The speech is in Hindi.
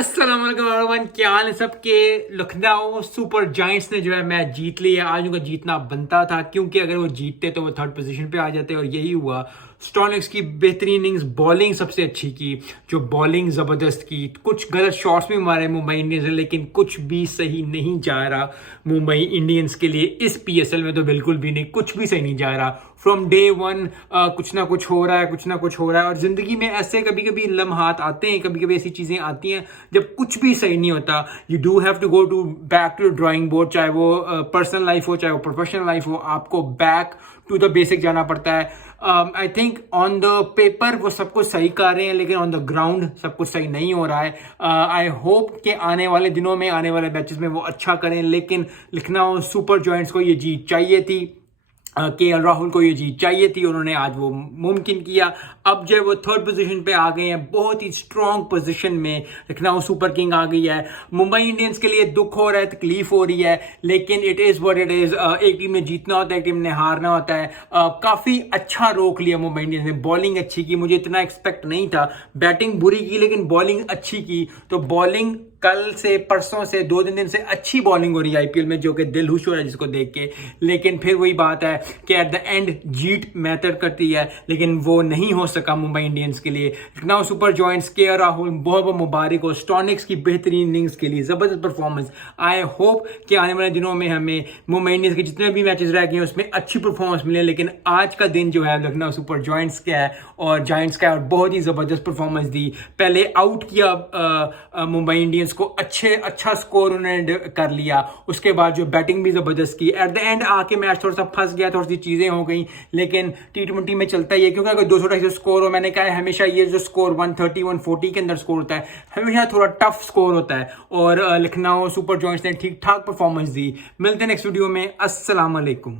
अस्सलाम वालेकुम एवरीवन, क्या हाल है सबके। लखनऊ सुपर जायंट्स ने जो है मैच जीत लिया। आज उनका जीतना बनता था क्योंकि अगर वो जीतते तो वो थर्ड पोजीशन पे आ जाते और यही हुआ। स्टोनिक्स की बेहतरीन इनिंग्स, बॉलिंग सबसे अच्छी की, जो बॉलिंग जबरदस्त की। कुछ गलत शॉट्स भी मारे मुंबई इंडियंस ने, लेकिन कुछ भी सही नहीं जा रहा मुंबई इंडियंस के लिए। इस पीएसएल में तो बिल्कुल भी नहीं, कुछ भी सही नहीं जा रहा। फ्रॉम डे वन कुछ ना कुछ हो रहा है, कुछ ना कुछ हो रहा है। और जिंदगी में ऐसे कभी कभी लम्हात आते हैं, कभी कभी ऐसी चीजें आती हैं जब कुछ भी सही नहीं होता। You do have to go to back to drawing board, चाहे वो पर्सनल लाइफ हो चाहे वो प्रोफेशनल लाइफ हो, आपको बैक टू द बेसिक जाना पड़ता है। I think on the paper वो सब कुछ सही कर रहे हैं, लेकिन ऑन द ग्राउंड सब कुछ सही नहीं हो रहा है। आई होप कि आने वाले दिनों में, आने वाले मैचेस में वो अच्छा करें। लेकिन लखनऊ सुपर जॉयंट्स को ये जीत चाहिए थी, केएल राहुल को ये जीत चाहिए थी। उन्होंने आज वो मुमकिन किया। अब जो है वो थर्ड पोजीशन पे आ गए हैं, बहुत ही स्ट्रांग पोजीशन में लखनऊ सुपर किंग आ गई है। मुंबई इंडियंस के लिए दुख हो रहा है, तकलीफ हो रही है, लेकिन it is what it is. एक टीम ने जीतना होता है, एक टीम ने हारना होता है। काफी अच्छा रोक लिया मुंबई इंडियंस ने, बॉलिंग अच्छी की, मुझे इतना एक्सपेक्ट नहीं था। बैटिंग बुरी की लेकिन बॉलिंग अच्छी की। तो बॉलिंग कल से, परसों से, 2-3 दिन से अच्छी बॉलिंग हो रही है आईपीएल में, जो कि दिल खुश हो रहा है जिसको देख के। लेकिन फिर वही बात है कि at the end Jeet matter करती है, लेकिन वो नहीं हो सका मुंबई इंडियंस के लिए। Lucknow super joints, KL Rahul, बहुत बहुत मुबारक हो। स्टोनिक्स की बेहतरीन इनिंग्स के लिए जबरदस्त परफॉर्मेंस। आई होप कि आने वाले दिनों में हमें मुंबई इंडियंस के जितने भी मैचेस रह गए हैं उसमें अच्छी परफॉर्मेंस मिले। लेकिन आज का दिन जो है लखनऊ सुपर जॉयंट्स का है और जायंट्स का है, और बहुत ही जबरदस्त परफॉर्मेंस दी। पहले आउट किया मुंबई इंडियंस को, अच्छा स्कोर उन्होंने कर लिया। उसके बाद जो बैटिंग भी जबरदस्त की। एट द एंड आके मैच थोड़ा सा फंस गया, थोड़ी सी चीजें हो गई। लेकिन टी20 में चलता ही है, क्योंकि अगर 200-250 स्कोर हो, मैंने कहा है हमेशा ये जो स्कोर 130-140 के अंदर स्कोर होता है, हमेशा थोड़ा टफ स्कोर होता है। और लखनऊ सुपर जॉयंट्स ने ठीक ठाक परफॉर्मेंस दी। मिलते हैं नेक्स्ट वीडियो में। अस्सलाम वालेकुम।